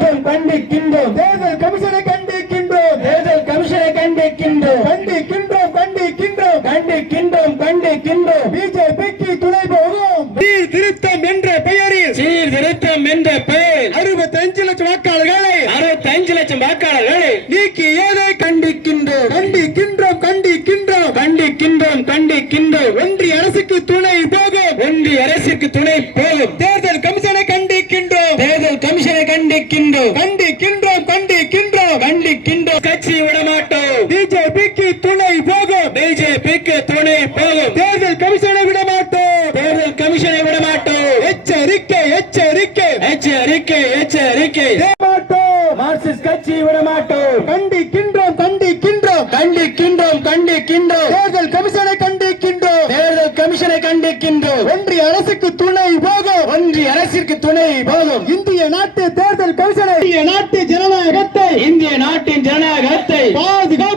கண்டிக்கின்றோம் கண்டிக்கின்றோம். தேர்தல் கமிஷனை கண்டிக்கின்றோம். தேர்தல் கமிஷனை கண்டிக்கின்றோம். கண்டிக்கின்றோம் கண்டிக்கின்றோம். கண்டிக்கின்றோம் கண்டிக்கின்றோம். பிஜேபிக்கு துணை போகும் சீர்திருத்தம் என்ற பெயரில் சீர்திருத்தம் என்ற பெயர் அறுபத்தஞ்சு லட்சம் வாக்காளர்களை அறுபத்தஞ்சு லட்சம் வாக்காளர்களை நீக்கி ஏதை கண்டிக்கின்றோம். கண்டிக்கின்றோம் கண்டிக்கின்றோம். கண்டிக்கின்றோம் கண்டிக்கின்றோம். ஒன்றிய அரசுக்கு துணை போகும். ஒன்றிய அரசுக்கு துணை போகும் தேர்தல் கமிஷனை கண்டிக்கின்றோம் தேர்தல் கமிஷனை கண்டிக்கின்றோம் கண்டிக்கின்றோம் கண்டிக்கின்றோம் கண்டிக்கின்றோம் கட்சி விடமாட்டோம் பிஜேபிக்கு துணை போகும் பிஜேபிக்கு துணை போகும் தேர்தல் கமிஷனை விட மாட்டோம் தேர்தல் கமிஷனை விடமாட்டோம். எச்சரிக்கை எச்சரிக்கை. எச்சரிக்கை எச்சரிக்கை. விட மாட்டோம் மார்க்சிஸ்ட் கட்சி விடமாட்டோம். கண்டிக்கின்றோம் கண்டிக்கின்றோம். கண்டிக்கின்றோம் கண்டிக்கின்றோம். தேர்தல் கமிஷனை கண்டிக்கின்றோம். தேர்தல் கமிஷனை கண்டிக்கின்றோம். ஒன்றிய அரசுக்கு துணை போகும். ஒன்றிய அரசிற்கு துணை போகும். இந்திய நாட்டு தேர்தல் கமிஷனை இந்திய நாட்டு ஜனநாயகத்தை. இந்திய நாட்டின் ஜனநாயகத்தை பாதுகாப்போம்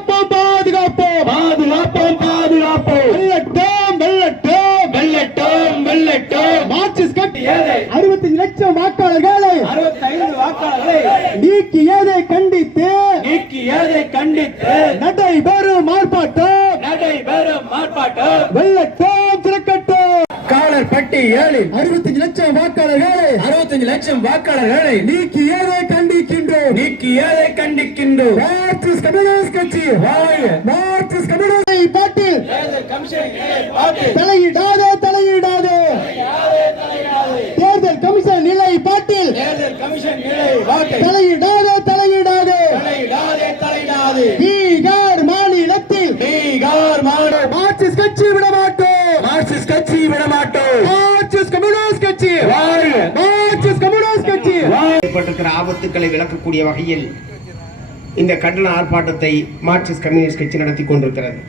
நீக்கியதை கண்டித்து நீக்கி ஏதை கண்டித்து நடைபெறும் ஆர்ப்பாட்டம் நடைபெறும் ஆர்ப்பாட்டம் வெள்ளட்டும் திறக்கட்டும். காலர் பட்டி ஏழில் அறுபத்தஞ்சு லட்சம் வாக்காளர்களை அறுபத்தஞ்சு லட்சம் வாக்காளர்களை நீக்கியதை கண்டிக்கின்றோம். நீக்கி ஏதை கண்டிக்கின்றோம். மார்க்சிஸ்ட் கம்யூனிஸ்ட் கட்சி. மார்க்சிஸ்ட் கம்யூனிஸ்ட் பாட்டில் தலையிடாதே தலையிடாதே தேர்தல் கமிஷன் நிலை பாட்டில் தேர்தல் கமிஷன் தலையிடாதே தலையிடாதே. தலையிடாதே தலையிடாதே. பீகார் மாநிலத்தில் பீகார் மாநில மார்க்சிஸ்ட் கட்சி விட மாட்டோம். மார்க்சிஸ்ட் கட்சி விடமாட்டோம் மார்க்சிஸ்ட் கம்யூனிஸ்ட் கட்சி. மார்க்சிஸ்ட் கம்யூனிஸ்ட் கட்சி. ஏற்பட்டிருக்கிற ஆபத்துக்களை விளக்கக்கூடிய வகையில் இந்த கண்டன ஆர்ப்பாட்டத்தை மார்க்சிஸ்ட் கம்யூனிஸ்ட் கட்சி நடத்தி கொண்டிருக்கிறது.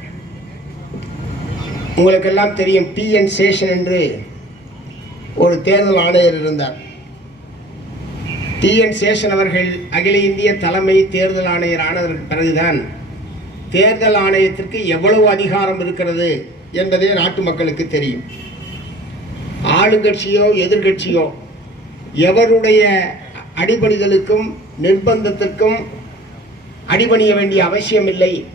உங்களுக்கெல்லாம் தெரியும் பி என் சேஷன் என்று ஒரு தேர்தல் ஆணையர் இருந்தார். டி. என். சேஷன் அவர்கள் அகில இந்திய தலைமை தேர்தல் ஆணையர் ஆனதற்கு பிறகுதான் தேர்தல் ஆணையத்திற்கு எவ்வளவு அதிகாரம் இருக்கிறது என்பதே நாட்டு மக்களுக்கு தெரியும். ஆளுங்கட்சியோ எதிர்கட்சியோ எவருடைய அடிபணிதலுக்கும் நிர்பந்தத்திற்கும் அடிபணிய வேண்டிய அவசியமில்லை.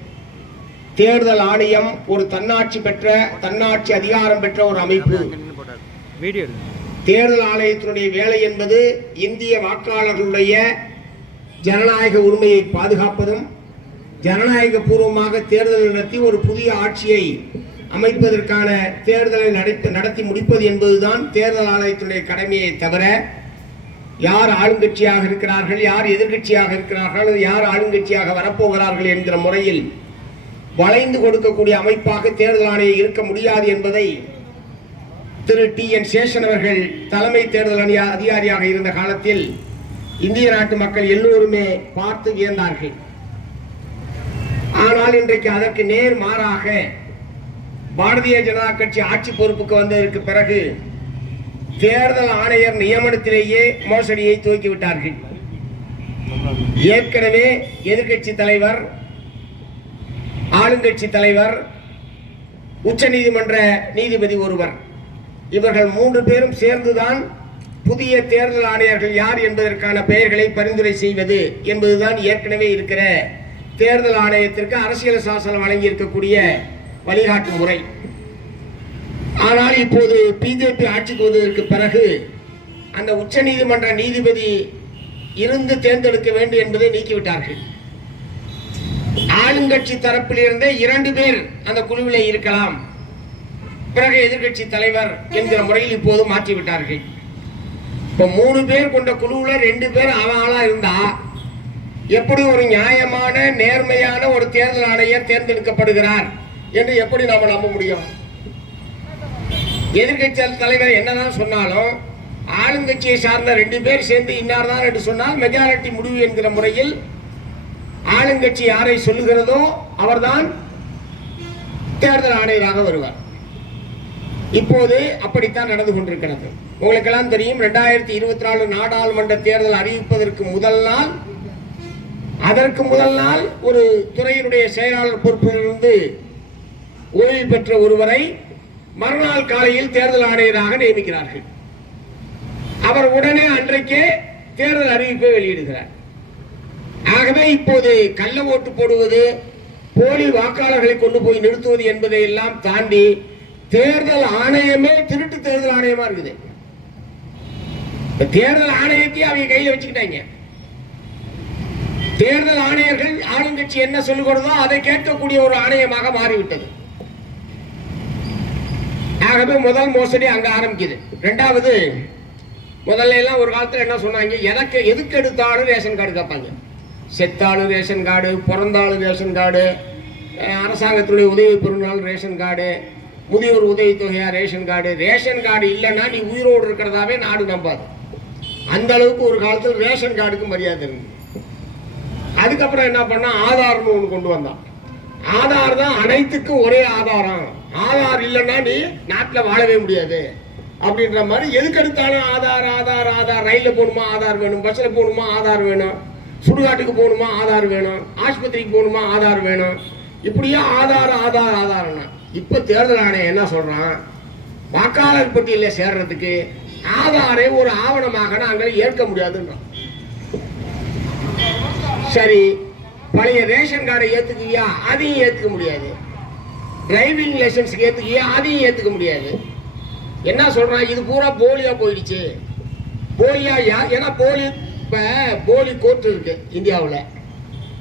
தேர்தல் ஆணையம் ஒரு தன்னாட்சி பெற்ற தன்னாட்சி அதிகாரம் பெற்ற ஒரு அமைப்பு. தேர்தல் ஆணையத்தினுடைய வேலை என்பது இந்திய வாக்காளர்களுடைய ஜனநாயக உரிமையை பாதுகாப்பதும் ஜனநாயக பூர்வமாக தேர்தல் நடத்தி ஒரு புதிய ஆட்சியை அமைப்பதற்கான தேர்தலை நடத்தி நடத்தி முடிப்பது என்பதுதான் தேர்தல் ஆணையத்தினுடைய கடமையை தவிர யார் ஆளுங்கட்சியாக இருக்கிறார்கள் யார் எதிர்க்கட்சியாக இருக்கிறார்கள் யார் ஆளுங்கட்சியாக வரப்போகிறார்கள் என்கிற முறையில் வளைந்து கொடுக்கக்கூடிய அமைப்பாக தேர்தல் ஆணையம் இருக்க முடியாது என்பதை திரு டி என் சேஷன் அவர்கள் தலைமை தேர்தல் அணி அதிகாரியாக இருந்த காலத்தில் இந்திய நாட்டு மக்கள் எல்லோருமே பார்த்து வியந்தார்கள். ஆனால் இன்றைக்கு அதற்கு நேர் மாறாக பாரதிய ஜனதா கட்சி ஆட்சி பொறுப்புக்கு வந்ததற்கு பிறகு தேர்தல் ஆணையர் நியமனத்திலேயே மோசடியை துவக்கிவிட்டார்கள் ஏற்கனவே எதிர்க்கட்சி தலைவர் ஆளுங்கட்சி தலைவர் உச்ச நீதிமன்ற நீதிபதி ஒருவர் இவர்கள் மூன்று பேரும் சேர்ந்துதான் புதிய தேர்தல் ஆணையர்கள் யார் என்பதற்கான பெயர்களை பரிந்துரை செய்வது என்பதுதான் ஏற்கனவே இருக்கிற தேர்தல் ஆணையத்திற்கு அரசியல் சாசனம் வழங்கி இருக்கக்கூடிய வழிகாட்டு முறை. ஆனால் இப்போது பிஜேபி ஆட்சிக்கு வந்ததற்கு பிறகு அந்த உச்ச நீதிமன்ற நீதிபதி இருந்து தேர்ந்தெடுக்க வேண்டும் என்பதை நீக்கிவிட்டார்கள். ஆளுங்கட்சி தரப்பில் இருந்தே இரண்டு பேர் அந்த குழுவில் இருக்கலாம். பிறகு எதிர்க்கட்சி தலைவர் என்கிற முறையில் இப்போது மாற்றி விட்டார்கள். இப்ப மூணு பேர் கொண்ட குழுவுல ரெண்டு பேர் அவன் ஆளா இருந்தா எப்படி ஒரு நியாயமான நேர்மையான ஒரு தேர்தல் ஆணையர் தேர்ந்தெடுக்கப்படுகிறார் என்று எப்படி நாம நம்ப முடியும்? எதிர்கட்சியால் தலைவர் என்னதான் சொன்னாலும் ஆளுங்கட்சியை சார்ந்த ரெண்டு பேர் சேர்ந்து இன்னார் தான் என்று சொன்னால் மெஜாரிட்டி முடிவு என்கிற முறையில் ஆளுங்கட்சி யாரை சொல்லுகிறதோ அவர்தான் தேர்தல் ஆணையராக வருவார். இப்போது அப்படித்தான் நடந்து கொண்டிருக்கிறது. உங்களுக்கெல்லாம் தெரியும் ரெண்டாயிரத்தி இருபத்தி நாலு நாடாளுமன்ற தேர்தல் அறிவிப்பதற்கு முதல் நாள் அதற்கு முதல் நாள் ஒரு துறையினுடைய செயலாளர் பொறுப்பிலிருந்து ஓய்வு பெற்ற ஒருவரை மறுநாள் காலையில் தேர்தல் ஆணையராக நியமிக்கிறார்கள். அவர் உடனே அன்றைக்கே தேர்தல் அறிவிப்பை வெளியிடுகிறார். ஆகவே இப்போது கள்ள ஓட்டு போடுவது போலி வாக்காளர்களை கொண்டு போய் நிறுத்துவது என்பதை எல்லாம் தாண்டி தேர்தல் ஆணையமே திருட்டு தேர்தல் ஆணையமா இருக்குது. தேர்தல் ஆணையத்தையும் அவங்க கையில வச்சுக்கிட்டாங்க. தேர்தல் ஆணையர்கள் ஆளுங்கட்சி என்ன சொல்லுகிறதோ அதை கேட்கக்கூடிய ஒரு ஆணையமாக மாறிவிட்டது. ஆகவே முதல் மோசடி அங்க ஆரம்பிக்குது. ரெண்டாவது முதல்ல எல்லாம் ஒரு காலத்துல என்ன சொன்னாங்க? எனக்கு எதுக்கு எடுத்தாலும் ரேஷன் கார்டு கேட்பாங்க. செத்தாலும் ரேஷன் கார்டு பிறந்தாலும் ரேஷன் கார்டு அரசாங்கத்துடைய உதவி பெறுநாள் ரேஷன் கார்டு முதியோர் உதவித்தொகையா ரேஷன் கார்டு. ரேஷன் கார்டு இல்லைன்னா நீ உயிரோடு இருக்கிறதாவே நாடு நம்பாது. அந்த அளவுக்கு ஒரு காலத்தில் ரேஷன் கார்டுக்கு மரியாதை இருந்தது அதுக்கப்புறம் என்ன பண்ணா ஆதார்னு ஒன்று கொண்டு வந்தான். ஆதார் தான் அனைத்துக்கும் ஒரே ஆதாரம். ஆதார் இல்லைன்னா நீ நாட்டில் வாழவே முடியாது. அப்படின்ற மாதிரி எதுக்கு எடுத்தாலும் ஆதார் ஆதார் ஆதார். ரயிலில் போகணுமா ஆதார் வேணும். பஸ்ஸில் போகணுமா ஆதார் வேணும். சுடுகாட்டுக்கு போகணுமா ஆதார் வேணும். ஆஸ்பத்திரிக்கு போகணுமா ஆதார் வேணும். இப்படியே ஆதார் ஆதார் ஆதாரம்னா இப்போ தேர்தல் ஆணையம் என்ன சொல்கிறான் வாக்காளர் பட்டியலில் சேர்றதுக்கு ஆதாரை ஒரு ஆவணமாக நாங்கள் ஏற்க முடியாதுன்றான். சரி பழைய ரேஷன் கார்டை ஏத்துக்குவியா அதையும் ஏற்றுக்க முடியாது. டிரைவிங் லைசன்ஸ்க்கு ஏற்றுக்கியா அதையும் ஏற்றுக்க முடியாது. என்ன சொல்கிறான் இது பூரா போலியாக போயிடுச்சு. போலியா யா ஏன்னா போலி இப்போ போலி கோர்ட் இருக்கு இந்தியாவில்.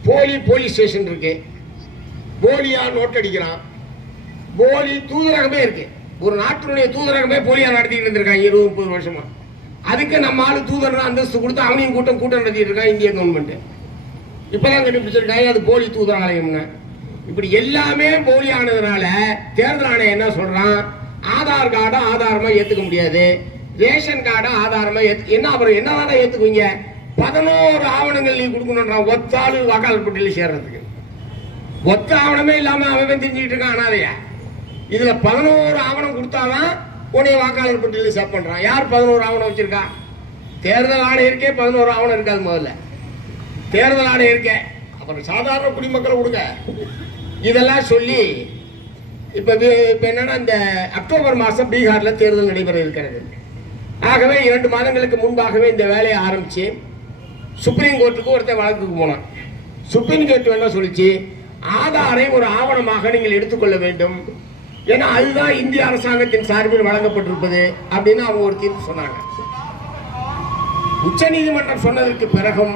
போலி போலீஸ் ஸ்டேஷன் இருக்கு. போலியா நோட் அடிக்கிறான் போலி தூதரகமே இருக்கு. ஒரு நாட்டினுடைய தூதரகமே போலியா நடத்திட்டு இருந்திருக்காங்க இருபது முப்பது வருஷமா. அதுக்கு நம்ம ஆளு தூதர் அந்தஸ்து கொடுத்து அவனையும் கூட்டம் கூட்டம் நடத்திட்டு இருக்கான் இந்திய கவர்மெண்ட் இப்பதான் கண்டுபிடிச்சிருக்காங்க அது போலி தூதராலயம்னு இப்படி எல்லாமே போலி ஆனதுனால தேர்தல் ஆணையம் என்ன சொல்றான்? ஆதார் கார்டை ஆதாரமா ஏத்துக்க முடியாது. ரேஷன் கார்டை ஆதாரமா ஏத்து என்ன அப்புறம் என்னதானே ஏத்துக்குவீங்க? பதினோரு ஆவணங்கள் நீ கொடுக்கணுன்றான் ஒத்தாளு வாக்காளர் பட்டியலில் சேர்றதுக்கு. ஒத்த ஆவணமே இல்லாம அவன் தெரிஞ்சுக்கிட்டு இருக்கான் அனாதையா? இதுல பதினோரு ஆவணம் கொடுத்தாதான் உன்னைய வாக்காளர் பட்டியலில் செப் பண்றான். யார் பதினோரு ஆவணம் வச்சிருக்கா? தேர்தல் ஆணையருக்கே பதினோரு ஆவணம் இருக்காது முதல்ல. தேர்தல் ஆணையம் இருக்கே. அப்புறம் சாதாரண குடிமக்களை கொடுங்க. இதெல்லாம் சொல்லி இப்போ இப்போ என்னன்னா இந்த அக்டோபர் மாதம் பீகாரில் தேர்தல் நடைபெற இருக்கிறது. ஆகவே இரண்டு மாதங்களுக்கு முன்பாகவே இந்த வேலையை ஆரம்பித்து சுப்ரீம் கோர்ட்டுக்கு ஒருத்தன் வழக்குக்கு போனான். சுப்ரீம் கோர்ட் என்ன சொல்லிச்சு ஆதாரை ஒரு ஆவணமாக நீங்கள் எடுத்துக்கொள்ள வேண்டும். ஏன்னா அதுதான் இந்திய அரசாங்கத்தின் சார்பில் வழங்கப்பட்டிருப்பது அப்படின்னு அவங்க ஒரு தீர்ப்பு சொன்னாங்க. உச்ச நீதிமன்றம் சொன்னதற்கு பிறகும்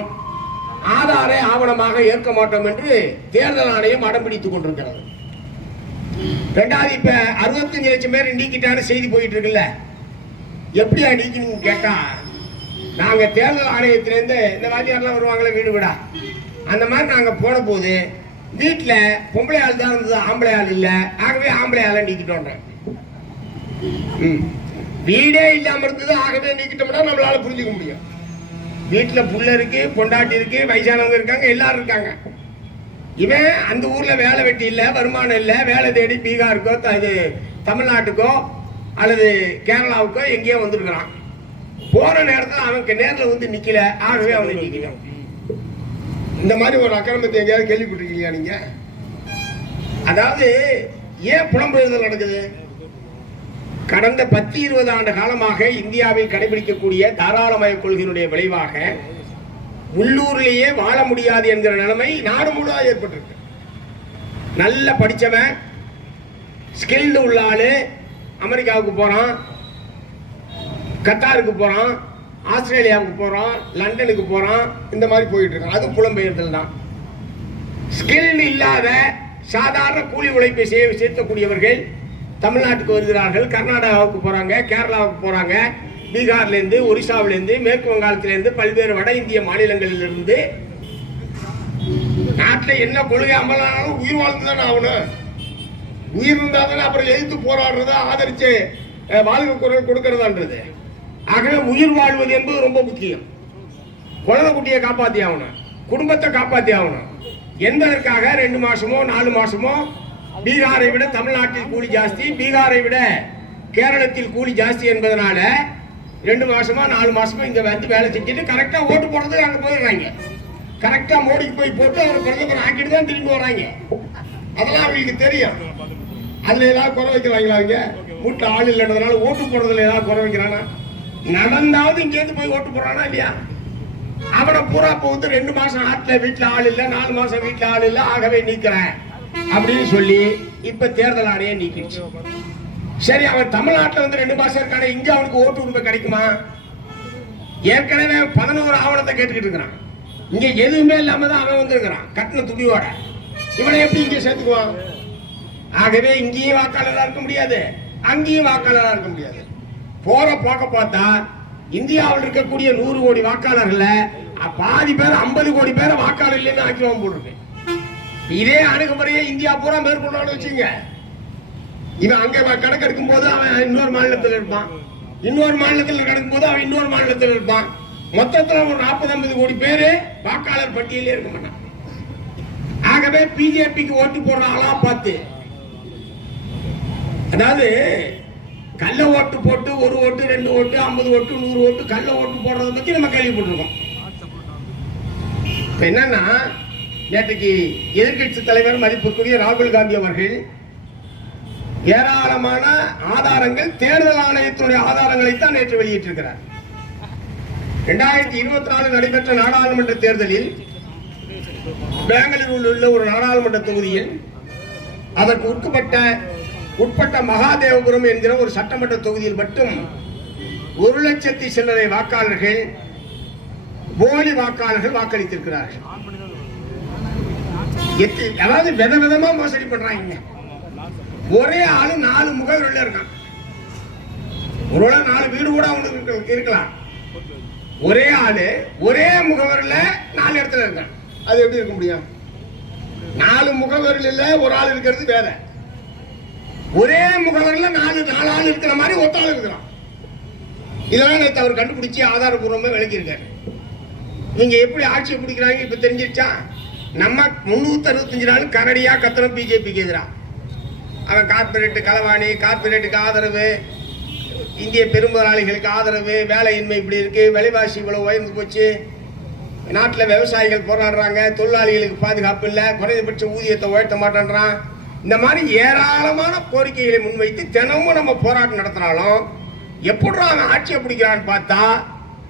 ஆதாரை ஆவணமாக ஏற்க மாட்டோம் என்று தேர்தல் ஆணையம் அடம் பிடித்துக் கொண்டிருக்கிறது. ரெண்டாவது இப்ப அறுபத்தஞ்சு லட்சம் பேர் நீக்கிட்டான செய்தி போயிட்டு இருக்குல்ல எப்படியா நீக்கணும் கேட்டா நாங்க தேர்தல் ஆணையத்திலேருந்து இந்த வாத்தியார்லாம் வருவாங்களே வீடு விடா? அந்த மாதிரி நாங்க போன போது வீட்டில் பொம்பளை ஆள் தான் இருந்தது ஆம்பளை ஆள் இல்லை. ஆகவே ஆம்பளை ஆளை நீக்கிட்டோன்ற ம். வீடே இல்லாம இருந்தது ஆகவே நீக்கிட்டோம்னா நம்மளால புரிஞ்சுக்க முடியும். வீட்டில் புள்ள இருக்கு பொண்டாட்டி இருக்கு வயசானவங்க இருக்காங்க எல்லாரும் இருக்காங்க. இவன் அந்த ஊர்ல வேலை வெட்டி இல்லை வருமானம் இல்லை வேலை தேடி பீகாருக்கோ த- இது தமிழ்நாட்டுக்கோ அல்லது கேரளாவுக்கோ எங்கேயோ வந்திருக்கிறான். போற நேரத்தில் அவனுக்கு நேரில் வந்து நிக்கல ஆகவே அவனை நிக்கலாம் இந்த மாதிரி ஒரு அக்கிரமத்தை எங்கேயாவது கேள்விப்பட்டிருக்கீங்களா நீங்க? அதாவது ஏன் புலம்பெயர்தல் நடக்குது? கடந்த பத்து இருபது ஆண்டு காலமாக இந்தியாவில் கடைபிடிக்கக்கூடிய தாராளமய கொள்கையினுடைய விளைவாக உள்ளூர்லேயே வாழ முடியாது என்கிற நிலைமை நாடு முழுவதும் ஏற்பட்டிருக்கு. நல்ல படிச்சவன் ஸ்கில்டு உள்ள அமெரிக்காவுக்கு போகிறான் கத்தாருக்கு போகிறான் ஆஸ்திரேலியாவுக்கு போகிறோம் லண்டனுக்கு போகிறோம் இந்த மாதிரி போயிட்டு இருக்கான். அது புலம்பெயர்தல் தான். ஸ்கில் இல்லாத சாதாரண கூலி உழைப்பை செய்ய சேர்த்தக்கூடியவர்கள் தமிழ்நாட்டுக்கு வருகிறார்கள். கர்நாடகாவுக்கு போகிறாங்க கேரளாவுக்கு போகிறாங்க பீகார்லேருந்து ஒரிசாவிலேருந்து மேற்கு வங்காளத்திலேருந்து பல்வேறு வட இந்திய மாநிலங்களிலிருந்து நாட்டில் என்ன கொள்கை அமலானாலும் உயிர் வாழ்ந்து தானே ஆகணும். உயிர் இருந்தால் தானே அப்புறம் எதிர்த்து போராடுறத ஆதரிச்சு வாழ்வு குரல் கொடுக்கறதான்றது. ஆகவே உயிர் வாழ்வது என்பது ரொம்ப முக்கியம். குழந்தை குட்டியை காப்பாத்தி ஆகணும். குடும்பத்தை காப்பாத்தி ஆகணும். என்பதற்காக ரெண்டு மாசமோ நாலு மாசமோ? பீகாரை விட தமிழ்நாட்டில் கூலி ஜாஸ்தி. பீகாரை விட கேரளத்தில் கூலி ஜாஸ்தி என்பதனால ரெண்டு மாசமா நாலு மாசமா இங்க வந்து வேலை செஞ்சுட்டு கரெக்டா ஓட்டு போடுறதுக்கு அங்க போயிடுறாங்க. கரெக்டா மோடிக்கு போய் போட்டு அவர் பிரதமர் ஆக்கிட்டு தான் திரும்பி வராங்க. அதெல்லாம் அவங்களுக்கு தெரியும். அதுல ஏதாவது குறை வைக்கிறாங்களா அவங்க வீட்டுல ஆள் இல்லைன்றதுனால ஓட்டு போடுறதுல ஏதாவது குறை வைக்கிறானா? நடந்தாவது இங்கேருந்து போய் ஓட்டு போடுறானா இல்லையா? அவனை பூரா இப்போ வந்து ரெண்டு மாசம் ஆட்டில் வீட்டில் ஆள் இல்லை நாலு மாசம் வீட்டில் ஆள் இல்லை ஆகவே நீக்கிறேன் அப்படின்னு சொல்லி இப்ப தேர்தல் ஆணையம் நீக்கிடுச்சு. சரி அவன் தமிழ்நாட்டில் வந்து ரெண்டு மாசம் இருக்கானே இங்க அவனுக்கு ஓட்டு உரிமை கிடைக்குமா? ஏற்கனவே பதினோரு ஆவணத்தை கேட்டுக்கிட்டு இருக்கிறான். இங்க எதுவுமே இல்லாம தான் அவன் வந்திருக்கிறான் கட்டின துணியோட. இவனை எப்படி இங்கே சேர்த்துக்குவான்? ஆகவே இங்கேயும் வாக்காளராக இருக்க முடியாது அங்கேயும் வாக்காளராக இருக்க முடியாது. போற போக்க பார்த்தா இந்தியாவில் இருக்கக்கூடிய நூறு கோடி வாக்காளர்கள பாதி பேர் ஐம்பது கோடி பேரை வாக்காளர் இல்லைன்னு ஆக்கிரமம் போட்டிருக்கு இதே அணுகுமுறையை இந்தியா பூரா மேற்கொண்டான்னு வச்சுங்க இவன் அங்க கணக்கு எடுக்கும் போது அவன் இன்னொரு மாநிலத்தில் இருப்பான். இன்னொரு மாநிலத்தில் கிடக்கும் போது அவன் இன்னொரு மாநிலத்தில் இருப்பான். மொத்தத்தில் ஒரு நாற்பது ஐம்பது கோடி பேரு வாக்காளர் பட்டியலே இருக்க மாட்டான். ஆகவே பிஜேபிக்கு ஓட்டு போடுற ஆளா பார்த்து. அதாவது கள்ள ஓட்டு போட்டு ஒரு ஓட்டு ரெண்டு ஓட்டு ஐம்பது ஓட்டு நூறு ஓட்டு கள்ள ஓட்டு போடுறத பத்தி நம்ம கேள்விப்பட்டிருக்கோம். இப்ப என்னன்னா நேற்றுக்கு எதிர்க்கட்சி தலைவர் மதிப்புக்குரிய ராகுல் காந்தி அவர்கள் ஏராளமான ஆதாரங்கள் தேர்தல் ஆணையத்தினுடைய ஆதாரங்களை தான் நேற்று வெளியிட்டிருக்கிறார். இரண்டாயிரத்தி இருபத்தி நாலு நடைபெற்ற நாடாளுமன்ற தேர்தலில் பெங்களூரில் உள்ள ஒரு நாடாளுமன்ற தொகுதியில் அதற்கு உட்பட்ட உட்பட்ட மகாதேவபுரம் என்கிற ஒரு சட்டமன்ற தொகுதியில் மட்டும் ஒரு லட்சத்தி சில்லறை வாக்காளர்கள் போலி வாக்காளர்கள் வாக்களித்திருக்கிறார்கள். எத்தி- அதாவது வித விதமா மோசடி பண்றாங்க. ஒரே ஆளு நாலு முகவரில் இருக்கான். ஒரு நாலு வீடு கூட அவனுக்கு இருக்கலாம். ஒரே ஆளு ஒரே முகவரில் நாலு இடத்துல இருக்கான். அது எப்படி இருக்க முடியும்? நாலு முகவரில் இல்ல ஒரு ஆள் இருக்கிறது வேற. ஒரே முகவரில் நாலு நாலு ஆள் இருக்கிற மாதிரி ஒத்த ஆள் இருக்கிறான். இதெல்லாம் நேற்று அவர் கண்டுபிடிச்சி ஆதாரபூர்வமாக விளக்கியிருக்காரு. நீங்கள் எப்படி ஆட்சியை பிடிக்கிறாங்க இப்ப தெரிஞ்சிருச்சா? நம்ம முன்னூத்தி அறுபத்தஞ்சு நாள் கரடியா கத்தனம் பிஜேபிக்கு எதிராக அவன் கார்பரேட்டு களவாணி கார்பரேட்டுக்கு ஆதரவு. இந்திய பெருமுதலாளிகளுக்கு ஆதரவு. வேலையின்மை இப்படி இருக்குது விலைவாசி இவ்வளோ உயர்ந்து போச்சு. நாட்டில் விவசாயிகள் போராடுறாங்க. தொழிலாளிகளுக்கு பாதுகாப்பு இல்லை. குறைந்தபட்ச ஊதியத்தை உயர்த்த மாட்டேன்றான். இந்த மாதிரி ஏராளமான கோரிக்கைகளை முன்வைத்து தினமும் நம்ம போராட்டம் நடத்தினாலும் எப்படிடா அவன் ஆட்சியை பிடிக்கிறான்னு பார்த்தா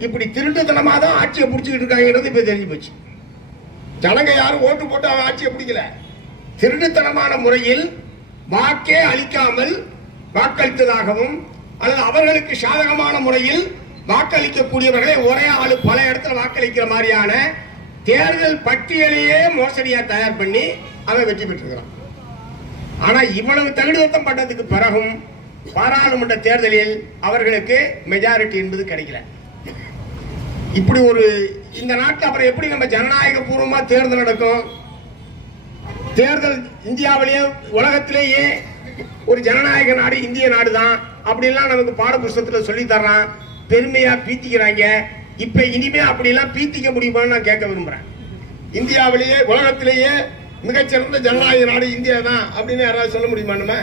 இப்படி திருட்டுத்தனமாக தான் ஆட்சியை பிடிச்சிக்கிட்டு இருக்காங்கிறது இப்போ தெரிஞ்சு போச்சு. ஜனங்க யாரும் ஓட்டு போட்டு அவன் ஆட்சியை பிடிக்கல. திருட்டுத்தனமான முறையில் வாக்கே அளிக்காமல் வாக்களித்ததாகவும் அல்லது அவர்களுக்கு சாதகமான முறையில் வாக்களிக்கக்கூடியவர்களை ஒரே ஆளு பல இடத்துல வாக்களிக்கிற மாதிரியான தேர்தல் பட்டியலையே மோசடியாக தயார் பண்ணி அவன் வெற்றி பெற்றிருக்கிறான். ஆனா இவ்வளவு தகுதித்தம் பண்ணதுக்கு பிறகும் பாராளுமன்ற தேர்தலில் அவர்களுக்கு மெஜாரிட்டி என்பது கிடைக்கல. இப்படி ஒரு இந்த நாட்டில் அப்புறம் எப்படி நம்ம ஜனநாயக பூர்வமா தேர்தல் நடக்கும்? தேர்தல் இந்தியாவிலேயே உலகத்திலேயே ஒரு ஜனநாயக நாடு இந்திய நாடு தான் அப்படிலாம் நமக்கு பாட சொல்லி தர்றான். பெருமையா பீத்திக்கிறாங்க. இப்ப இனிமே அப்படிலாம் பீத்திக்க முடியுமான்னு நான் கேட்க விரும்புறேன். இந்தியாவிலேயே உலகத்திலேயே மிகச்சிறந்த ஜனநாயக நாடு இந்தியா தான் அப்படின்னு யாராவது சொல்ல முடியுமா நம்ம?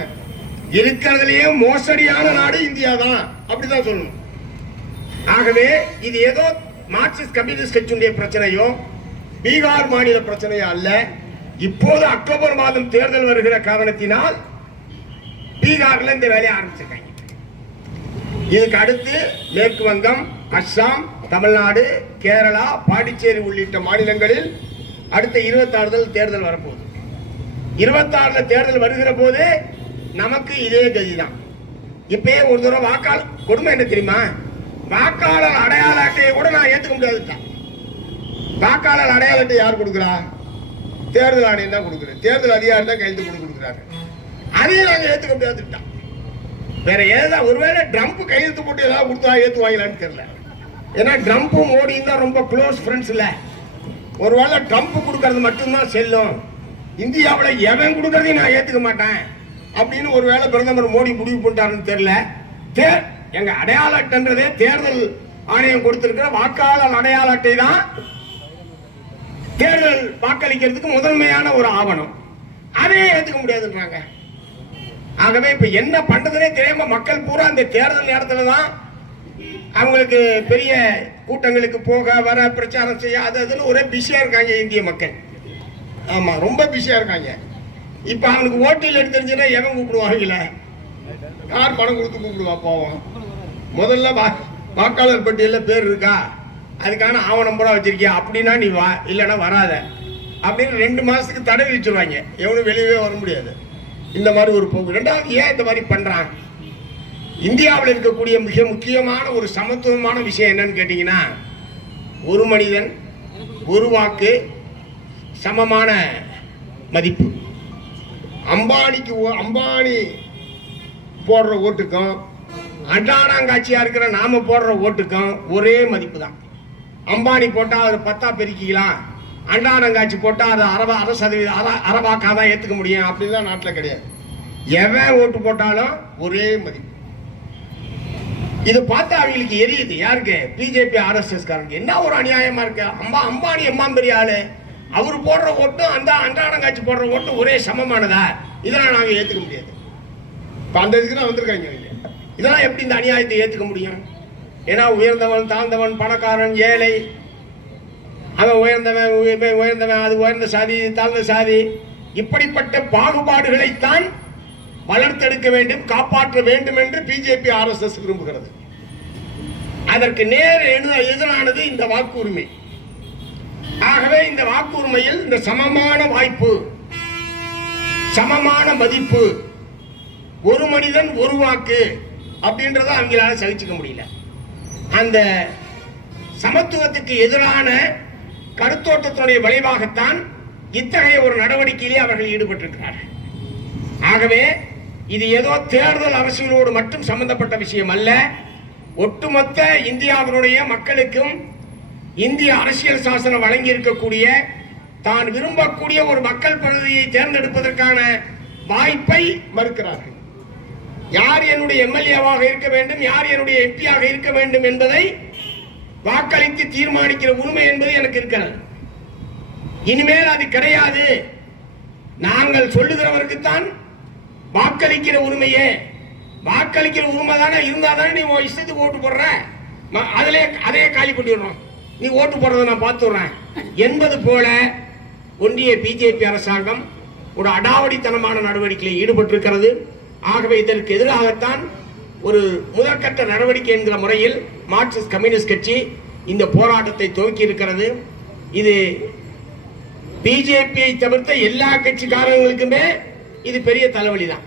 இருக்கிறதுலயே மோசடியான நாடு இந்தியா தான் அப்படிதான் சொல்லணும். ஆகவே இது ஏதோ மார்க்சிஸ்ட் கம்யூனிஸ்ட் கட்சியுடைய பிரச்சனையோ பீகார் மாநில பிரச்சனையோ அல்ல. இப்போது அக்டோபர் மாதம் தேர்தல் வருகிற காரணத்தினால் பீகார்ல இந்த வேலையை ஆரம்பிச்சிருக்காங்க. இதுக்கு அடுத்து மேற்கு வங்கம் அஸ்ஸாம் தமிழ்நாடு கேரளா பாண்டிச்சேரி உள்ளிட்ட மாநிலங்களில் அடுத்த இருபத்தாறுதல் தேர்தல் வரப்போகுது. இருபத்தாறுல தேர்தல் வருகிற போது நமக்கு இதே கதிதான். இப்பயே ஒரு தடவை வாக்காளர் கொடுமை என்ன தெரியுமா? வாக்காளர் அடையாள அட்டையை கூட நான் ஏற்றுக்க முடியாதுட்டான் வாக்காளர் அடையாள அட்டை யார் கொடுக்குறா? தேர்தல் ஆணையம் தான் கொடுக்குறேன் தேர்தல் அதிகாரி தான் கையெழுத்து கொடு கொடுக்குறாங்க அதையும் நாங்கள் ஏற்றுக்க முடியாதுட்டான் வேற ஏதாவது ஒருவேளை ட்ரம்ப் கையெழுத்து போட்டு ஏதாவது கொடுத்தா ஏத்துவாங்களான்னு தெரியல. ஏன்னா ட்ரம்ப்பும் மோடியும் தான் ரொம்ப க்ளோஸ் ஃப்ரெண்ட்ஸ் இல்லை ஒருவேளை ட்ரம்ப் கொடுக்கறது மட்டும்தான் செல்லும். இந்தியாவில் எவன் கொடுக்கறதையும் நான் ஏற்றுக்க மாட்டேன். அப்படின்னு ஒருவேளை பிரதமர் மோடி முடிவு பண்ணிட்டாருன்னு தெரியல. தே எங்கள் அடையாள அட்டைன்றதே தேர்தல் ஆணையம் கொடுத்திருக்கிற வாக்காளர் அடையாள அட்டை தான். தேர்தல் வாக்களிக்கிறதுக்கு முதன்மையான ஒரு ஆவணம். அதையே ஏற்றுக்க முடியாதுன்றாங்க. ஆகவே இப்போ என்ன பண்ணுறதுனே தெரியாமல் மக்கள் பூரா அந்த தேர்தல் நேரத்தில் தான் அவங்களுக்கு பெரிய கூட்டங்களுக்கு போக வர பிரச்சாரம் செய்ய அது அதுன்னு ஒரே பிஸியாக இருக்காங்க இந்திய மக்கள். ஆமாம் ரொம்ப பிஸியாக இருக்காங்க. இப்போ அவனுக்கு ஓட்டில் எடுத்து தெரிஞ்சுன்னா எவன் கூப்பிடுவாங்கல்ல யார் பணம் கொடுத்து கூப்பிடுவா போவோம். முதல்ல வா- வாக்காளர் பட்டியலில் பேர் இருக்கா? அதுக்கான ஆவணம் பூரா வச்சிருக்கியா? அப்படின்னா நீ வா இல்லைன்னா வராத. அப்படின்னு ரெண்டு மாதத்துக்கு தடை விதிச்சிருவாங்க. எவனும் வெளியவே வர முடியாது. இந்த மாதிரி ஒரு போக்கு. ரெண்டாவது ஏன் இந்த மாதிரி பண்ணுறான் இந்தியாவில் இருக்கக்கூடிய மிக முக்கியமான ஒரு சமத்துவமான விஷயம் என்னன்னு கேட்டிங்கன்னா ஒரு மனிதன் ஒரு வாக்கு சமமான மதிப்பு. அம்பானிக்கு ஓ- அம்பானி போடுற ஓட்டுக்கும் அன்றாடாங்காட்சியா இருக்கிற நாம போடுற ஓட்டுக்கும் ஒரே மதிப்பு தான் அம்பானி போட்டால் அது பத்தா பெருக்கிக்கலாம் அன்றாடங்காட்சி போட்டால் அது அரை அரை சதவீதம் அரை அரை தான் ஏற்றுக்க முடியும். அப்படிலாம் நாட்டில் கிடையாது. எவன் ஓட்டு போட்டாலும் ஒரே மதிப்பு. இது பார்த்தா அவங்களுக்கு எரியுது. யாருக்கு? பிஜேபி ஆர்எஸ்எஸ் காரங்க என்ன ஒரு அநியாயமா இருக்கு? அம்பா அம்பானி எம்மாம் பெரிய ஆளு. அவர் போடுற ஓட்டும் அந்த அன்றாடங்காட்சி போடுற ஓட்டும் ஒரே சமமானதா? இதெல்லாம் நாங்க ஏத்துக்க முடியாது. இப்ப அந்த இதுக்கு தான் வந்திருக்காங்க இவங்க. இதெல்லாம் எப்படி இந்த அநியாயத்தை ஏத்துக்க முடியும்? ஏன்னா உயர்ந்தவன் தாழ்ந்தவன் பணக்காரன் ஏழை. அவன் உயர்ந்தவன் உயர்ந்தவன் அது உயர்ந்த சாதி தாழ்ந்த சாதி. இப்படிப்பட்ட பாகுபாடுகளைத்தான் வளர்த்தெடுக்க வேண்டும் காப்பாற்ற வேண்டும் என்று பிஜேபி ஆர்எஸ்எஸ் விரும்புகிறது. அதற்கு நேர் எதிரானது இந்த வாக்குரிமை. ஆகவே இந்த வாக்குரிமையில் இந்த சமமான வாய்ப்பு சமமான மதிப்பு ஒரு மனிதன் ஒரு வாக்கு அப்படின்றத அவங்களால சகிச்சுக்க முடியல. அந்த சமத்துவத்துக்கு எதிரான கருத்தோட்டத்தினுடைய விளைவாகத்தான் இத்தகைய ஒரு நடவடிக்கையிலே அவர்கள் ஈடுபட்டிருக்கிறார்கள். ஆகவே இது ஏதோ தேர்தல் அரசியலோடு மட்டும் சம்பந்தப்பட்ட விஷயம் அல்ல. ஒட்டுமொத்த இந்தியாவினுடைய மக்களுக்கும் இந்திய அரசியல் சாசனம் வழங்கி இருக்கக்கூடிய தான் விரும்பக்கூடிய ஒரு மக்கள் பகுதியை தேர்ந்தெடுப்பதற்கான வாய்ப்பை மறுக்கிறார்கள். யார் என்னுடைய எம்எல்ஏவாக இருக்க வேண்டும் யார் என்னுடைய எம்பியாக இருக்க வேண்டும் என்பதை வாக்களித்து தீர்மானிக்கிற உரிமை என்பது எனக்கு இருக்கிறது. இனிமேல் அது கிடையாது. நாங்கள் சொல்லுகிறவருக்குத்தான் வாக்களிக்கிற உரிமையே. வாக்களிக்கிற உரிமை தானே இருந்தா தானே நீ உன் இஷ்டத்துக்கு ஓட்டு போடுற. அதிலே அதையே காலி பண்ணிடுறோம் நீ ஓட்டு போடுறதை நான் பார்த்துடுறேன். என்பது போல ஒன்றிய பிஜேபி அரசாங்கம் ஒரு அடாவடித்தனமான நடவடிக்கையில் ஈடுபட்டிருக்கிறது. ஆகவே இதற்கு எதிராகத்தான் ஒரு முதற்கட்ட நடவடிக்கை என்கிற முறையில் மார்க்சிஸ்ட் கம்யூனிஸ்ட் கட்சி இந்த போராட்டத்தை துவக்கி இருக்கிறது. இது பிஜேபியை தவிர்த்த எல்லா கட்சிக்காரங்களுக்குமே இது பெரிய தலைவலி தான்.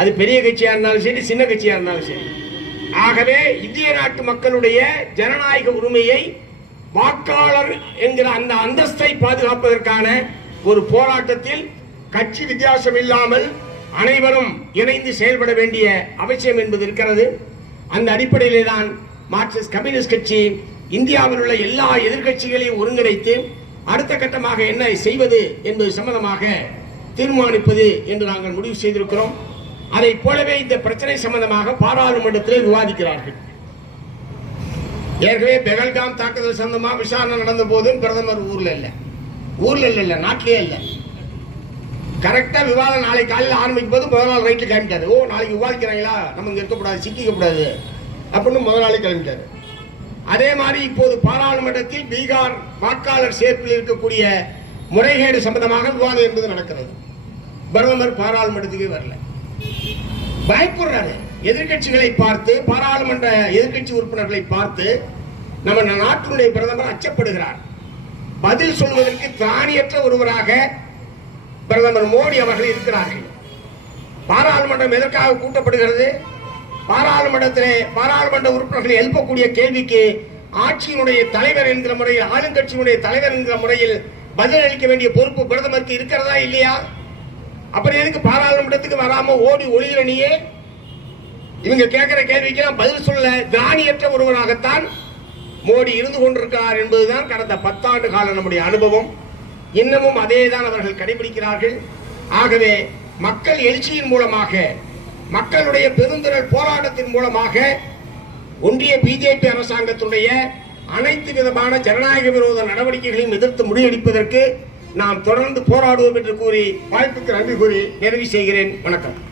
அது பெரிய கட்சியாக இருந்தாலும் சரி சின்ன கட்சியாக இருந்தாலும் சரி. ஆகவே இந்திய நாட்டு மக்களுடைய ஜனநாயக உரிமையை வாக்காளர் என்கிற அந்த அந்தஸ்தை பாதுகாப்பதற்கான ஒரு போராட்டத்தில் கட்சி வித்தியாசம் இல்லாமல் அனைவரும் இணைந்து செயல்பட வேண்டிய அவசியம் என்பது இருக்கிறது. அந்த அடிப்படையிலே தான் மார்க்சிஸ்ட் கம்யூனிஸ்ட் கட்சி இந்தியாவில் உள்ள எல்லா எதிர்க்கட்சிகளையும் ஒருங்கிணைத்து அடுத்த கட்டமாக என்ன செய்வது என்பது சம்பந்தமாக தீர்மானிப்பது என்று நாங்கள் முடிவு செய்திருக்கிறோம். அதை போலவே இந்த பிரச்சனை சம்பந்தமாக பாராளுமன்றத்தில் விவாதிக்கிறார்கள். ஏற்கனவே பெகல்காம் தாக்குதல் சம்பந்தமாக விசாரணை நடந்த போதும் பிரதமர் ஊரில் இல்லை. ஊரில் இல்லை இல்லை நாட்டிலே இல்லை. கரெக்டாக விவாதம் நாளை காலையில் ஆரம்பிக்கும் போது முதல் நாள் ரைட்டில் கிளம்பிட்டாரு. ஓ நாளைக்கு விவாதிக்கிறாங்களா? நம்ம இங்கே இருக்கக்கூடாது சிக்கிக்கக்கூடாது அப்படின்னு முதல் நாளே கிளம்பிட்டாரு. அதே மாதிரி இப்போது பாராளுமன்றத்தில் பீகார் வாக்காளர் சேர்ப்பில் இருக்கக்கூடிய முறைகேடு சம்பந்தமாக விவாதம் என்பது நடக்கிறது. பிரதமர் பாராளுமன்றத்துக்கு வரல. பயப்படுறாரு. எதிர்க்கட்சிகளை பார்த்து பாராளுமன்ற எதிர்க்கட்சி உறுப்பினர்களை பார்த்து நம்ம நாட்டினுடைய பிரதமர் அச்சப்படுகிறார். பதில் சொல்வதற்கு தானியற்ற ஒருவராக பிரதமர் மோடி அவர்கள் இருக்கிறார்கள். பாராளுமன்றம் எதற்காக கூட்டப்படுகிறது? பாராளுமன்றத்திலே பாராளுமன்ற உறுப்பினர்கள் எழுப்பக்கூடிய கேள்விக்கு ஆட்சியினுடைய தலைவர் என்கிற முறையில் ஆளுங்கட்சியினுடைய தலைவர் என்கிற முறையில் பதில் அளிக்க வேண்டிய பொறுப்பு பிரதமருக்கு இருக்கிறதா இல்லையா? அப்புறம் எதுக்கு பாராளுமன்றத்துக்கு வராம ஓடி ஒளிகிற நீயே? இவங்க கேட்கிற கேள்விக்கெல்லாம் பதில் சொல்ல தானியற்ற ஒருவராகத்தான் மோடி இருந்து கொண்டிருக்கிறார் என்பதுதான் கடந்த பத்தாண்டு கால நம்முடைய அனுபவம். இன்னமும் அதே தான் அவர்கள் கடைபிடிக்கிறார்கள். ஆகவே மக்கள் எழுச்சியின் மூலமாக மக்களுடைய பெருந்திரள் போராட்டத்தின் மூலமாக ஒன்றிய பிஜேபி அரசாங்கத்துடைய அனைத்து விதமான ஜனநாயக விரோத நடவடிக்கைகளையும் எதிர்த்து முடியடிப்பதற்கு நாம் தொடர்ந்து போராடுவோம் என்று கூறி வாய்ப்புக்கு நன்றி கூறி நிறைவு செய்கிறேன். வணக்கம்.